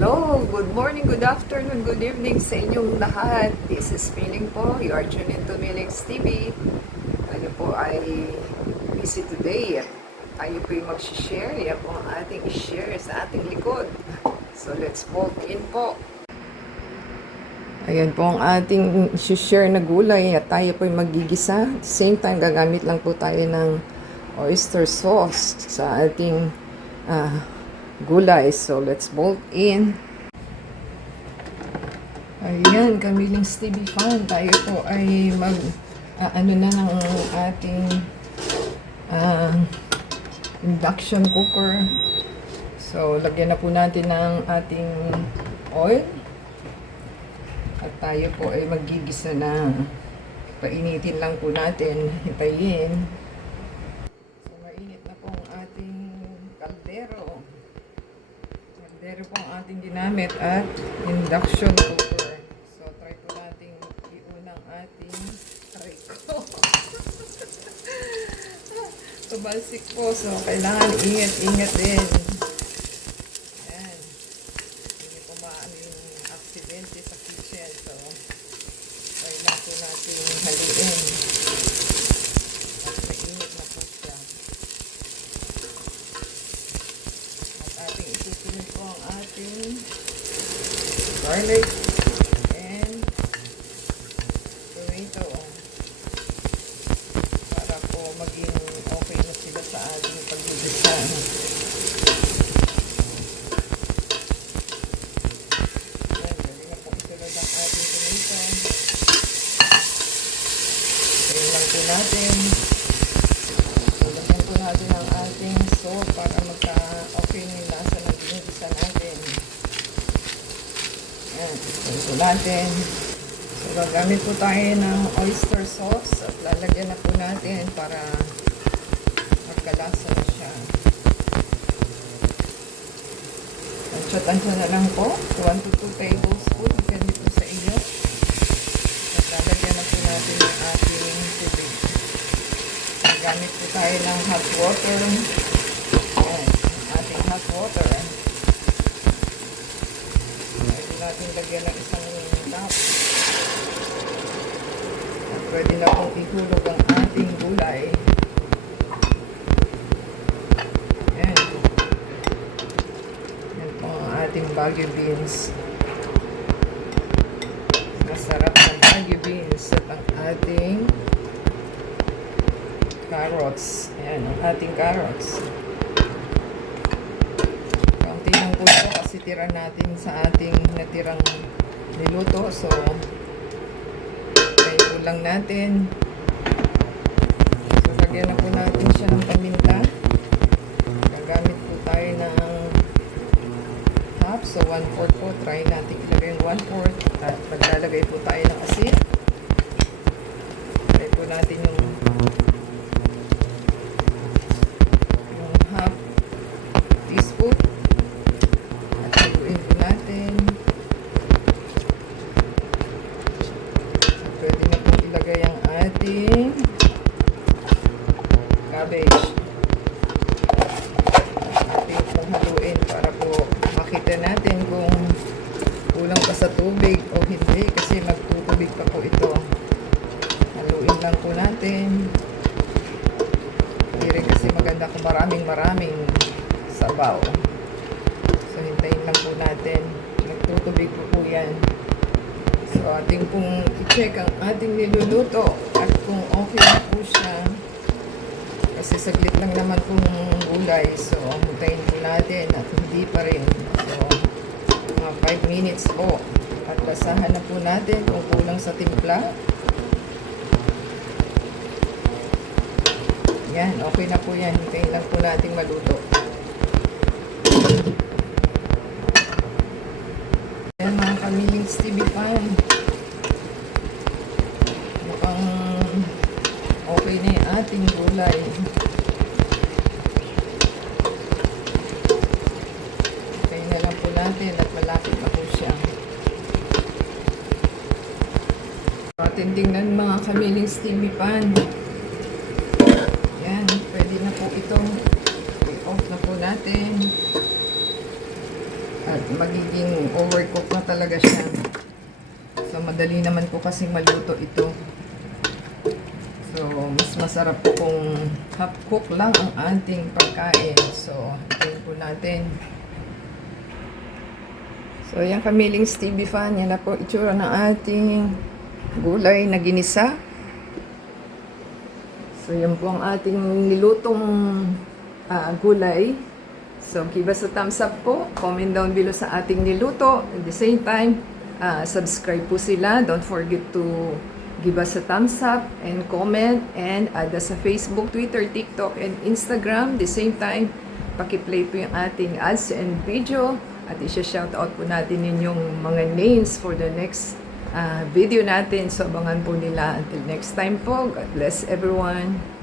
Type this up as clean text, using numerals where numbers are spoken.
Hello, good morning, good afternoon, good evening sa inyong lahat. This is Miling po. You are tuned into Miling's TV. Tayo po ay busy today. Tayo po yung mag-share. Yan po ang ating i-share sa ating likod. So let's bolt in po. Ayan po ang ating i-share na gulay at tayo po yung magigisa. At the same time, gagamit lang po tayo ng oyster sauce sa ating gulay. So, let's bolt in. Ayan, Kamiling Stevie Fan. Tayo po ay ano na ng ating induction cooker. So, lagyan na po natin ng ating oil. At tayo po ay magigisa na. Painitin lang po natin. Hintayin. So, mainit na po ang ating kaldero. Kaldero po ang ating ginamit at induction cooker. So, try po natin iunang ating ko. Tubalsik po. So, kailangan ingat-ingat din. Ayan. Hindi po maano yung aksidente sa kitchen. So, try lang po natin haluin. At mainit na po siya. Ating itutuloy po ang ating garlic and tomato para po maging okay na sila sa ating paggigisa. Ayan, galing na po isunod ang ating tomato. Ayan lang po natin. Lagyan po natin ang ating salt para magka-okay na yung lasa ng ginigisa natin. Ayan, lagyan po natin. So, gagamit po tayo ng oyster sauce at lalagyan na po natin para magkalasa na siya. Tansya-tansya na lang po. 1 to 2 tablespoons. Depende po sa inyo. At lalagyan na po natin ng ating tubig. Gamit po tayo ng hot water. Ayan, ating hot water. Pwede natin lagyan ng isang cup. At pwede na pong ihulog ang ating gulay. Ayan. Ayan po ang ating Baguio beans. Masarap na Baguio beans at ang ating carrots. Ayan, ang ating carrots. Kaunti lang po ito kasi tira natin sa ating natirang niluto. So, kayo lang natin. So, lagyan na po natin siya ng paminta. Gagamit po tayo ng half. So, 1/4 po. Try natin ilagay yung 1/4. At maglalagay po tayo ng asin. Try po natin yung half teaspoon at haluin po natin. Pwede na po ilagay ang ating cabbage. Ating pong haluin para po makita natin kung kulang pa sa tubig o hindi kasi magtutubig pa po ito. Haluin lang po natin. Hindi rin kasi maganda kung maraming sabaw. So, hintayin lang po natin. Nagtutubig po yan. So, ating pong i-check ang ating niluluto at kung okay na po siya. Kasi saglit lang naman pong gulay. So, hintayin po natin at hindi pa rin. So, mga 5 minutes po. At basahan na po natin kung kulang sa timpla. Yan, okay na po yan. Hintayin lang po natin maluto. Yan mga Kamiling Stevie Fan. Mukhang okay na yung ating gulay. Okay na lang po natin at malapit na po siya. Atin tingnan mga Kamiling Stevie Fan. Pwede na po itong i-off na po natin. At magiging overcook na talaga siya. So, madali naman po kasi maluto ito. So, mas masarap po kung half cook lang ang ating pagkain. So, hintayin po natin. So, yan kamiling Stevie Fan. Yan na po itsura ng ating gulay na ginisa. So, yan po ang ating nilutong gulay. So, give us a thumbs up po. Comment down below sa ating niluto. At the same time, subscribe po sila. Don't forget to give us a thumbs up and comment. And add us sa Facebook, Twitter, TikTok, and Instagram. At the same time, pakiplay po yung ating ads and video. At isa-shoutout po natin yung mga names for the next video natin. So, abangan po nila. Until next time po, God bless everyone.